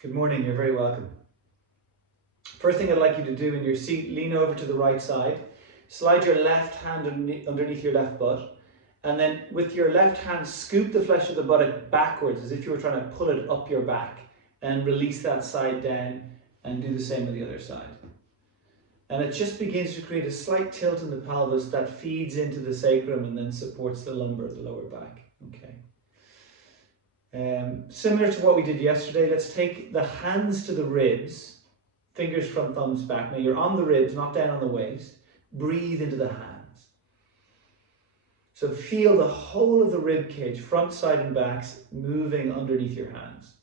Good morning, you're very welcome. First thing I'd like you to do in your seat, lean over to the right side, slide your left hand underneath your left butt, and then with your left hand, scoop the flesh of the buttock backwards as if you were trying to pull it up your back, and release that side down, and do the same with the other side. And it just begins to create a slight tilt in the pelvis that feeds into the sacrum and then supports the lumbar of the lower back. Okay. Similar to what we did yesterday, let's take the hands to the ribs, fingers front, thumbs back. Now you're on the ribs, not down on the waist. Breathe into the hands. So feel the whole of the rib cage, front, side and backs, moving underneath your hands.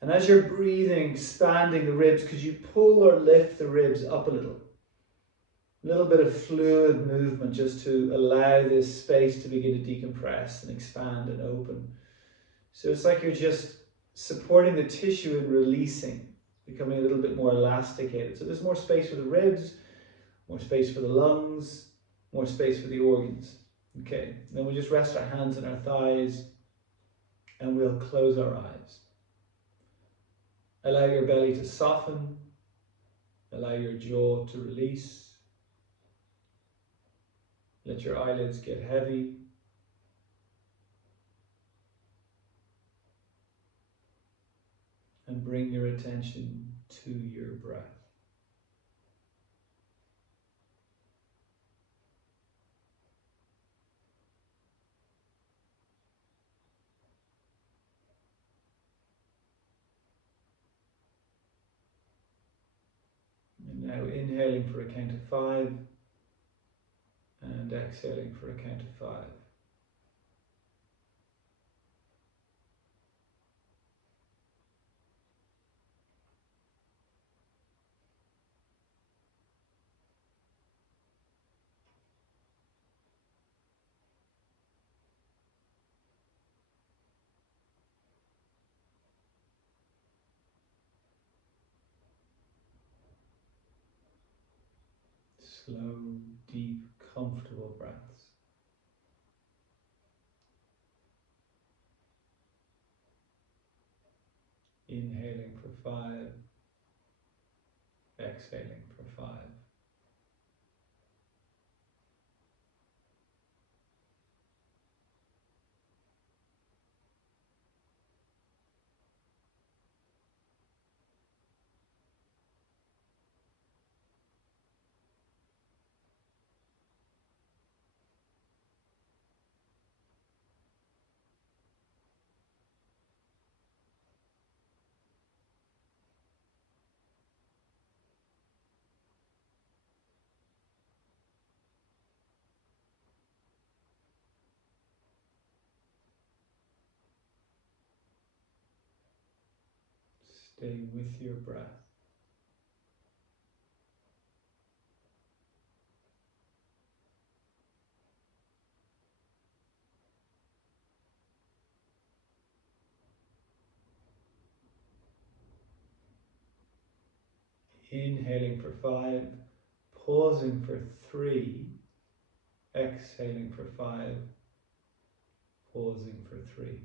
And as you're breathing, expanding the ribs, could you pull or lift the ribs up a little? A little bit of fluid movement just to allow this space to begin to decompress and expand and open. So it's like you're just supporting the tissue and releasing, becoming a little bit more elasticated. So there's more space for the ribs, more space for the lungs, more space for the organs. Okay, then we just rest our hands on our thighs and we'll close our eyes. Allow your belly to soften, allow your jaw to release. Let your eyelids get heavy. And bring your attention to your breath. And now inhaling for a count of 5 and exhaling for a count of 5. Slow, deep, comfortable breaths. Inhaling for 5, exhaling for 5. Stay with your breath. Inhaling for 5, pausing for 3, exhaling for 5, pausing for 3.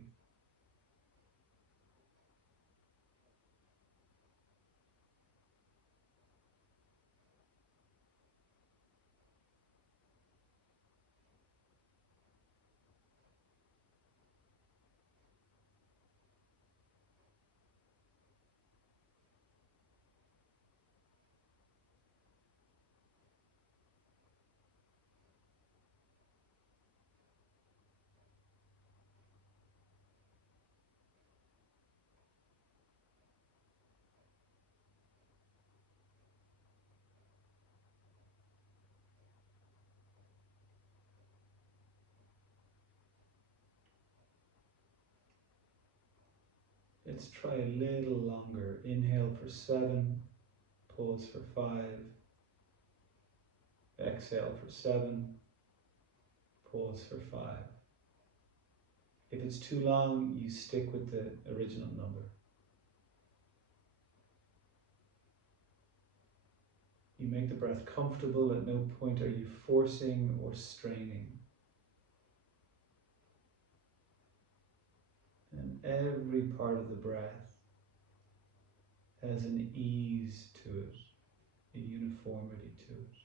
Let's try a little longer. Inhale for 7, pause for 5, exhale for 7, pause for 5. If it's too long, you stick with the original number. You make the breath comfortable. At no point are you forcing or straining. And every part of the breath has an ease to it, a uniformity to it.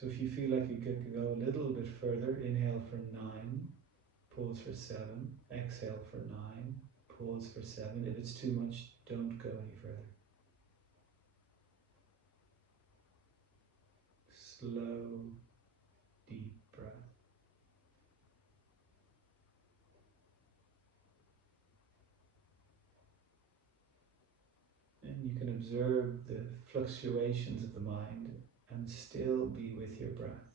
So if you feel like you could go a little bit further, inhale for 9, pause for 7, exhale for 9, pause for 7. If it's too much, don't go any further. Slow, deep breath. And you can observe the fluctuations of the mind and still be with your breath.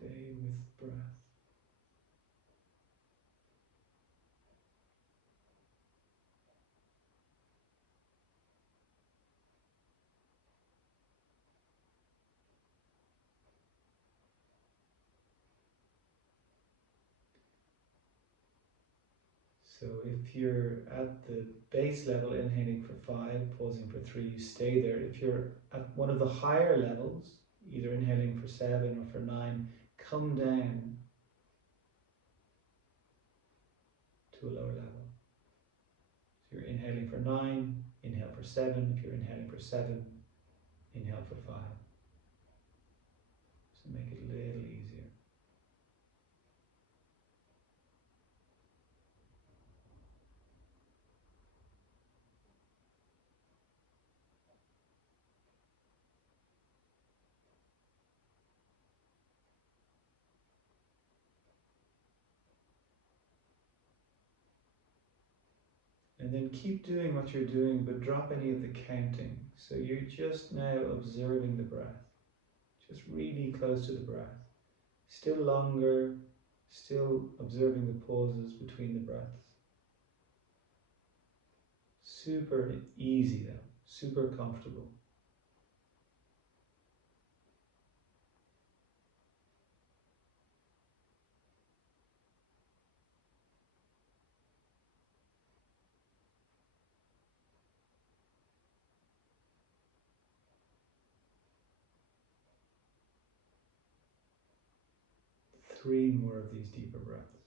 Stay with breath. So if you're at the base level, inhaling for 5, pausing for 3, you stay there. If you're at one of the higher levels, either inhaling for 7 or for 9, come down to a lower level. So you're inhaling for 9, inhale for 7. If you're inhaling for 7, inhale for 5. So make it a little easier. And then keep doing what you're doing, but drop any of the counting. So you're just now observing the breath, just really close to the breath. Still longer, still observing the pauses between the breaths. Super easy though, super comfortable. Three more of these deeper breaths.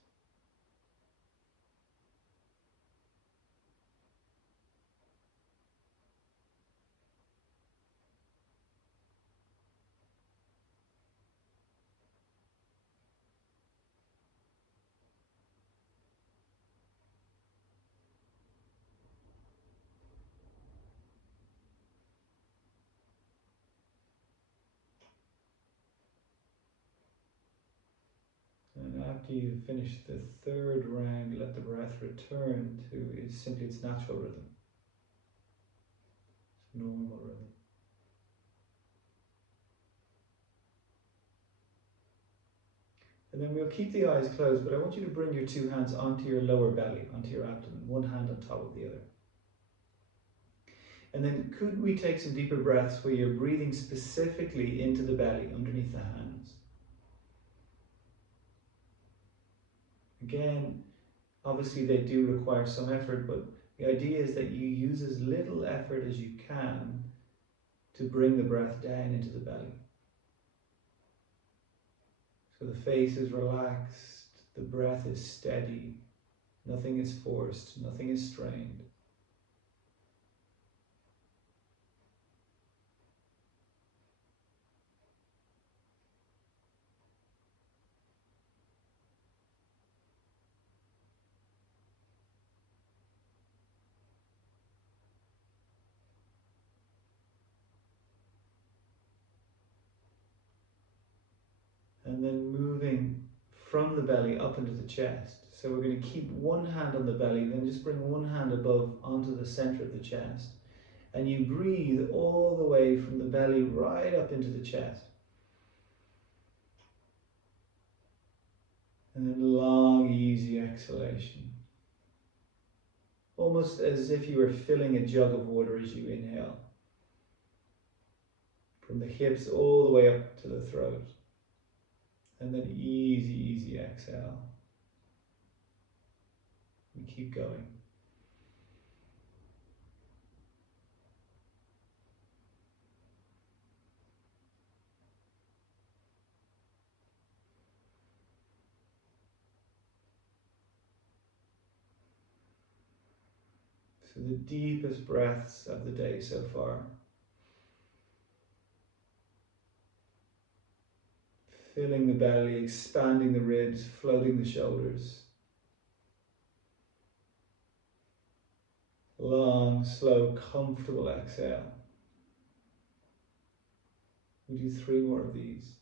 And after you finish the third round, let the breath return to simply its natural rhythm, its normal rhythm. And then we'll keep the eyes closed, but I want you to bring your two hands onto your lower belly, onto your abdomen, one hand on top of the other. And then could we take some deeper breaths where you're breathing specifically into the belly, underneath the hands. Again, obviously they do require some effort, but the idea is that you use as little effort as you can to bring the breath down into the belly. So the face is relaxed, the breath is steady, nothing is forced, nothing is strained. And then moving from the belly up into the chest. So we're going to keep one hand on the belly, then just bring one hand above onto the center of the chest. And you breathe all the way from the belly right up into the chest. And then long, easy exhalation. Almost as if you were filling a jug of water as you inhale. From the hips all the way up to the throat. And then easy, easy exhale. And keep going. So the deepest breaths of the day so far. Filling the belly, expanding the ribs, floating the shoulders. Long, slow, comfortable exhale. We do 3 more of these.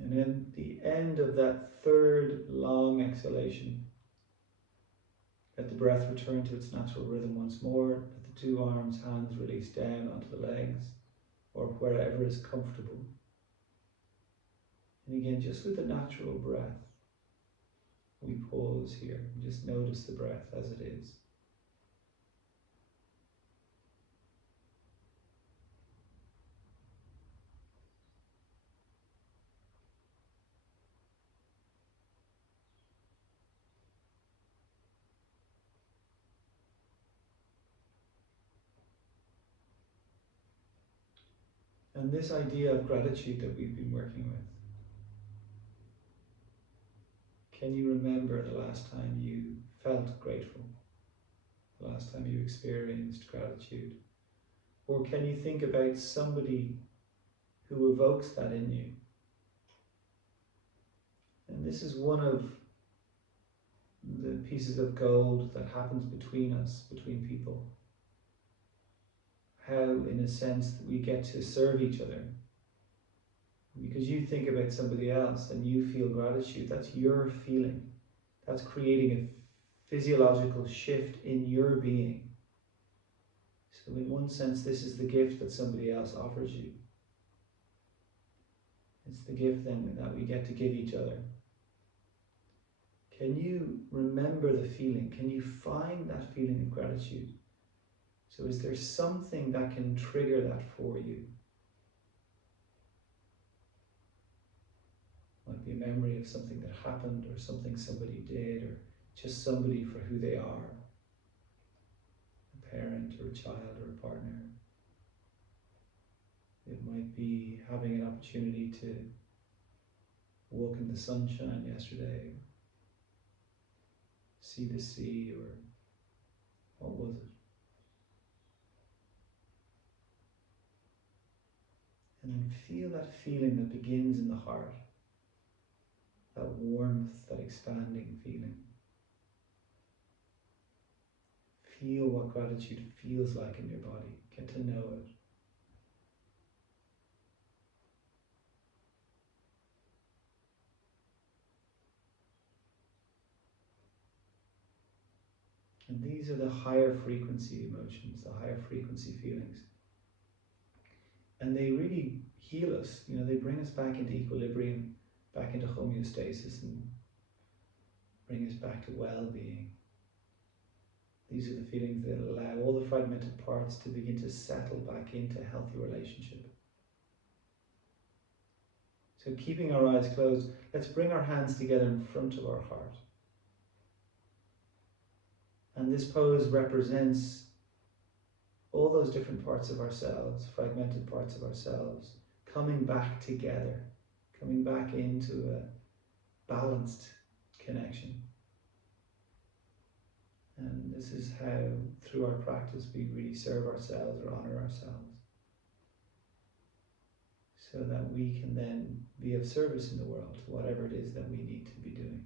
And at the end of that third long exhalation, let the breath return to its natural rhythm once more. Let the 2 arms, hands release down onto the legs or wherever is comfortable. And again, just with the natural breath, we pause here and just notice the breath as it is. And this idea of gratitude that we've been working with, can you remember the last time you felt grateful? The last time you experienced gratitude? Or can you think about somebody who evokes that in you? And this is one of the pieces of gold that happens between us, between people. How, in a sense, we get to serve each other. Because you think about somebody else and you feel gratitude, that's your feeling. That's creating a physiological shift in your being. So in one sense, this is the gift that somebody else offers you. It's the gift then that we get to give each other. Can you remember the feeling? Can you find that feeling of gratitude? So is there something that can trigger that for you? Might be a memory of something that happened or something somebody did or just somebody for who they are. A parent or a child or a partner. It might be having an opportunity to walk in the sunshine yesterday, see the sea, or what was it? And then feel that feeling that begins in the heart. That warmth, that expanding feeling. Feel what gratitude feels like in your body. Get to know it. And these are the higher frequency emotions, the higher frequency feelings. And they really heal us. You know, they bring us back into equilibrium, back into homeostasis, and bring us back to well-being. These are the feelings that allow all the fragmented parts to begin to settle back into a healthy relationship. So keeping our eyes closed, let's bring our hands together in front of our heart. And this pose represents all those different parts of ourselves, fragmented parts of ourselves, coming back together, coming back into a balanced connection. And this is how, through our practice, we really serve ourselves or honor ourselves, so that we can then be of service in the world to whatever it is that we need to be doing.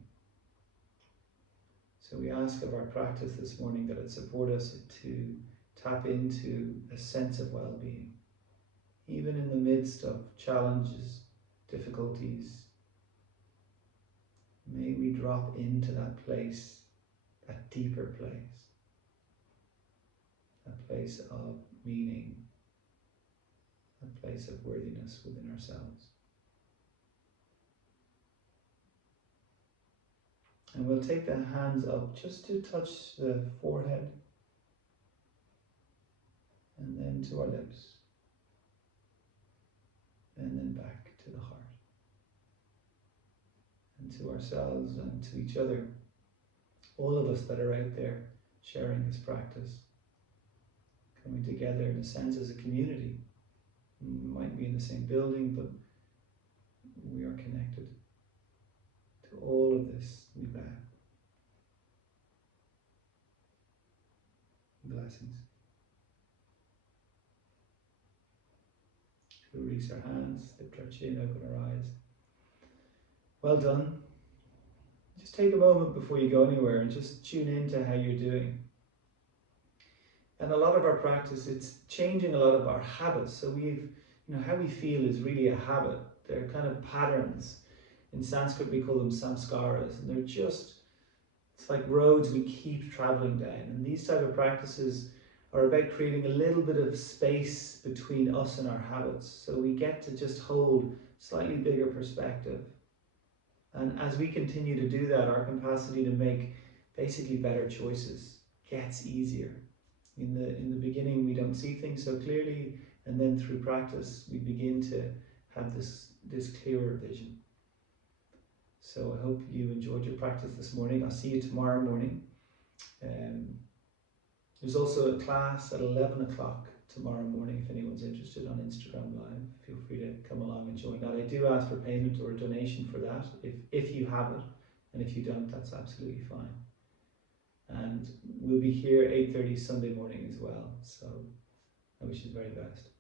So we ask of our practice this morning that it support us to tap into a sense of well-being, even in the midst of challenges, difficulties. May we drop into that place, that deeper place, a place of meaning, a place of worthiness within ourselves. And we'll take the hands up just to touch the forehead, and then to our lips, and then back to the heart, and to ourselves and to each other. All of us that are out there sharing this practice, coming together in a sense as a community. We might be in the same building, but we are connected. To all of this, we bow. Blessings. We'll release our hands, lift our chin, open our eyes. Well done. Just take a moment before you go anywhere and just tune into how you're doing. And a lot of our practice, it's changing a lot of our habits. So how we feel is really a habit. They're kind of patterns. In Sanskrit, we call them samskaras, and they're just, it's like roads we keep traveling down. And these type of practices are about creating a little bit of space between us and our habits. So we get to just hold slightly bigger perspective. And as we continue to do that, our capacity to make basically better choices gets easier. In the beginning, we don't see things so clearly, and then through practice, we begin to have this clearer vision. So I hope you enjoyed your practice this morning. I'll see you tomorrow morning. There's also a class at 11 o'clock tomorrow morning. If anyone's interested on Instagram Live, feel free to come along and join that. I do ask for payment or a donation for that, if you have it, and if you don't, that's absolutely fine. And we'll be here 8:30 Sunday morning as well, so I wish you the very best.